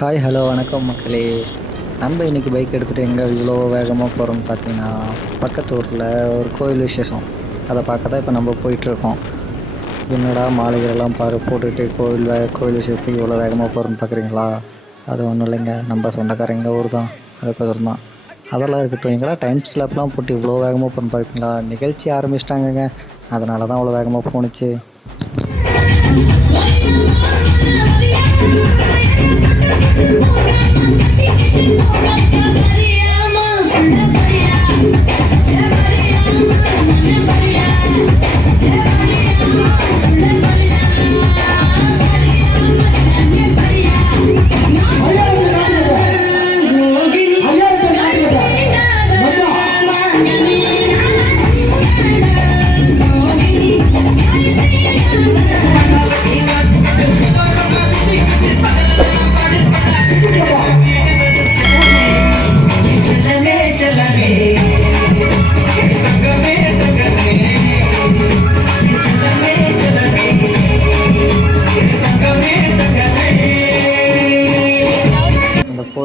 Hi hello வணக்கம் மக்களே. நம்ம இன்றைக்கி பைக் எடுத்துகிட்டு எங்கே இவ்வளோ வேகமாக போகிறோம்னு பார்த்தீங்கன்னா பக்கத்து ஊரில் ஒரு கோயில் விசேஷம். அதை பார்க்க தான் இப்போ நம்ம போயிட்டுருக்கோம். என்னடா மாளிகைலாம் பாரு போட்டுட்டு கோவில் வே கோவில் விசேஷத்துக்கு இவ்வளோ வேகமாக போகிறோம்னு பார்க்குறீங்களா அது ஒன்றும் இல்லைங்க. நம்ம சொந்தக்காரங்க ஊர் தான். அதுக்கோசரம் தான். அதெல்லாம் இருக்கட்டும். எங்களா டைம் ஸ்லாப்லாம் போட்டு இவ்வளோ வேகமாக போகிறோம்னு பார்க்குறீங்களா நிகழ்ச்சி ஆரம்பிச்சிட்டாங்கங்க. அதனால தான் அவ்வளோ வேகமாக போணுச்சு.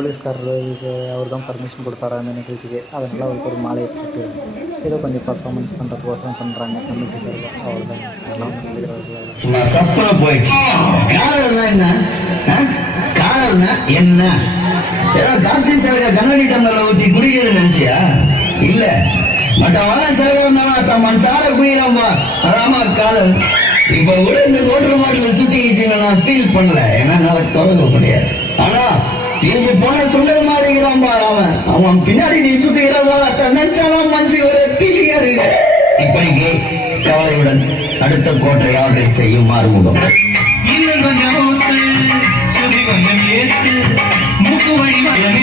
போலீஸ்காரர் போலீஸ்காரருக்கு அவர் தான் பர்மிஷன் கொடுத்தாரு அந்த நிகழ்ச்சிக்கு அதனால் அவருக்கு ஒரு மாலையை போட்டு ஏதோ கொஞ்சம் பர்ஃபார்மன்ஸ் பண்ணுறதுக்கோசரம் பண்ணுறாங்க கமிட்டி சார் அவ்வளோதான் அதெல்லாம் போயிடுச்சு. காதல்னா என்ன? காதல்னா என்ன? ஏதோ காசு சிலக கண்ணாடி டம்ளர்ல ஊத்தி குடிக்கிறது நினைச்சியா? இல்ல. மற்றவன் சிலக தன் மனசார குடிக்கிறான்பா அதாமா காதல் இப்ப கூட இந்த கோட்டர் மாட்டில் சுத்திக்கிட்டு நான் ஃபீல் பண்ணல. ஏன்னா நல்லா தொடங்க முடியாது ஆனா தீஞ்சு போன சுண்டல் மாறிக்கிறான்பா அவன். அவன் பின்னாடி நீ சுத்திக்கிறவா நினைச்சாலும் மனசு ஒரு பீலிங்கா இருக்கு இப்படிக்கு கவலையுடன் அடுத்த கோட்டை ஆர்டர் செய்யும் மாறுமுகம். இன்னும் கொஞ்சம் ஊத்து சுதி கொஞ்சம் ஏத்து மூக்கு வழி மயம்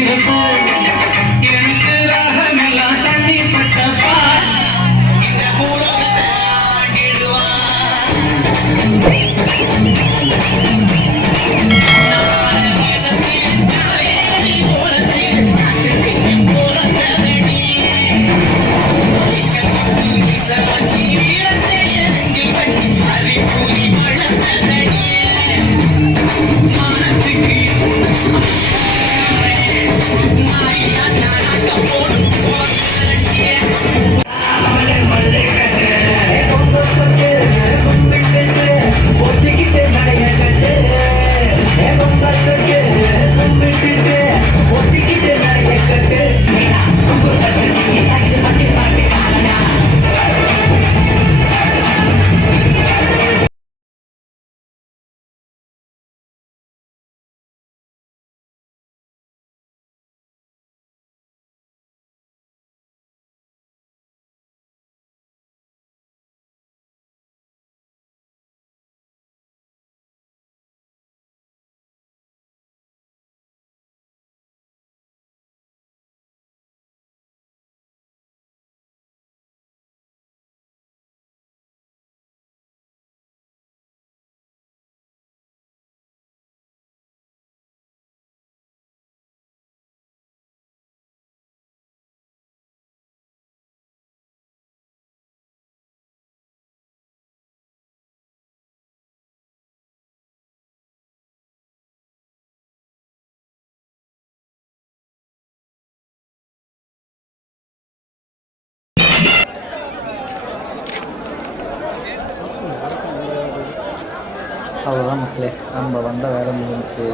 அவ்வளோதான் மக்களே. நம்ம வந்த வேலை முடிஞ்சிச்சு.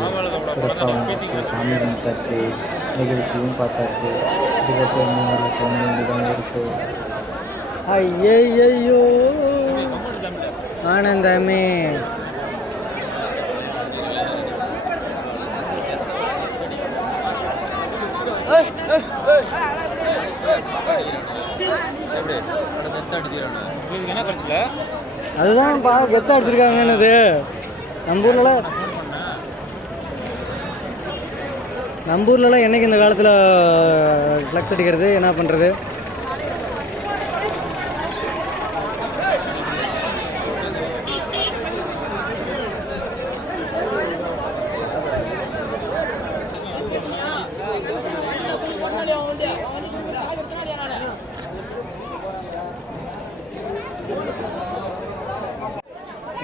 சிறப்பாக வந்துச்சு சாமி கும்பிட்டாச்சு நிகழ்ச்சியும் பார்த்தாச்சு. இதுக்கப்புறம் என்ன வேலை கிளம்ப வேண்டியதாக இருக்குது ஐயையோ! ஆனந்தமே. அதுதான் பா கெத்தா அடிச்சிருக்காங்கன்னு நம்ம ஊர்லலாம் நம்ம ஊர்லலாம் என்னைக்கு இந்த காலத்தில் ஃப்ளக்ஸ் அடிக்கிறது என்ன பண்ணுறது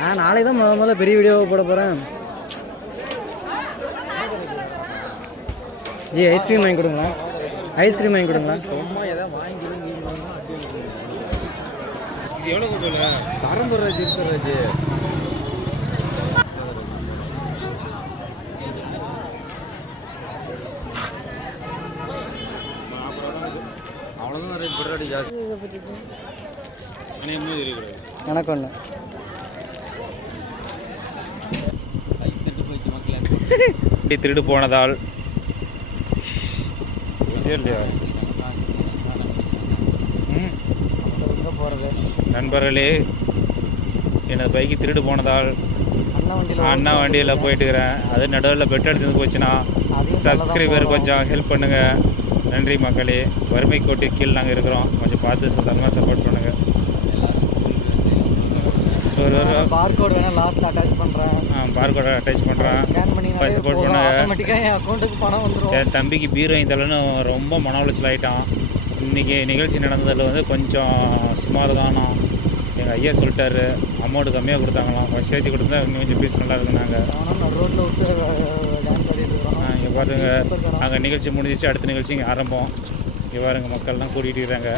நான் நாளை தான் முத முதல்ல பெரிய வீடியோவை போட போகிறேன் ஜி ஐஸ்கிரீம் வாங்கி கொடுங்களா? ஐஸ்கிரீம் வாங்கி கொடுங்களா? இது எவ்வளோ திருடு போனதால். நண்பர்களே எனது பைக்கு திருடு போனதால் அண்ணா வண்டியில் போயிட்டுக்கிறேன் அது நடுவில் பெட் எடுத்து போச்சுன்னா சப்ஸ்கிரைபர் கொஞ்சம் ஹெல்ப் பண்ணுங்கள் நன்றி மக்களே. வறுமை கோட்டு கீழ் நாங்கள் இருக்கிறோம். கொஞ்சம் பார்த்து சுத்தமாக சப்போர்ட் பண்ணுங்கள் ஒரு ஒரு பார்கோட் வேணா லாஸ்ட்ல அட்டாச் பண்றேன். பார்கோட அட்டாச் பண்ணுறேன் ஸ்கேன் பண்ணி போய் support பண்ணுங்க. ஆட்டோமேட்டிக்கா என் அக்கௌண்ட்டுக்கு பணம் வந்துரும். என் தம்பிக்கு பீரோ வாங்கி ரொம்ப மன உளைச்சல் ஆகிட்டான் இன்றைக்கி நிகழ்ச்சி நடந்ததில் வந்து கொஞ்சம் சுமார் தானா எங்கள் ஐயா சொல்லிட்டாரு. அமௌண்ட் கம்மியாக கொடுத்தாங்களாம். கொஞ்சம் சேர்த்து கொடுத்தா இன்னும் கொஞ்சம் பீஸ் நல்லா விட்டு ஆடிட்டு இருக்கோம் இங்கே பாருங்க. அங்கே நிகழ்ச்சி முடிஞ்சிச்சு. அடுத்த நிகழ்ச்சி இங்கே ஆரம்பம். இங்கே பாருங்க மக்கள்லாம் கூட்டிகிட்டு இருக்காங்க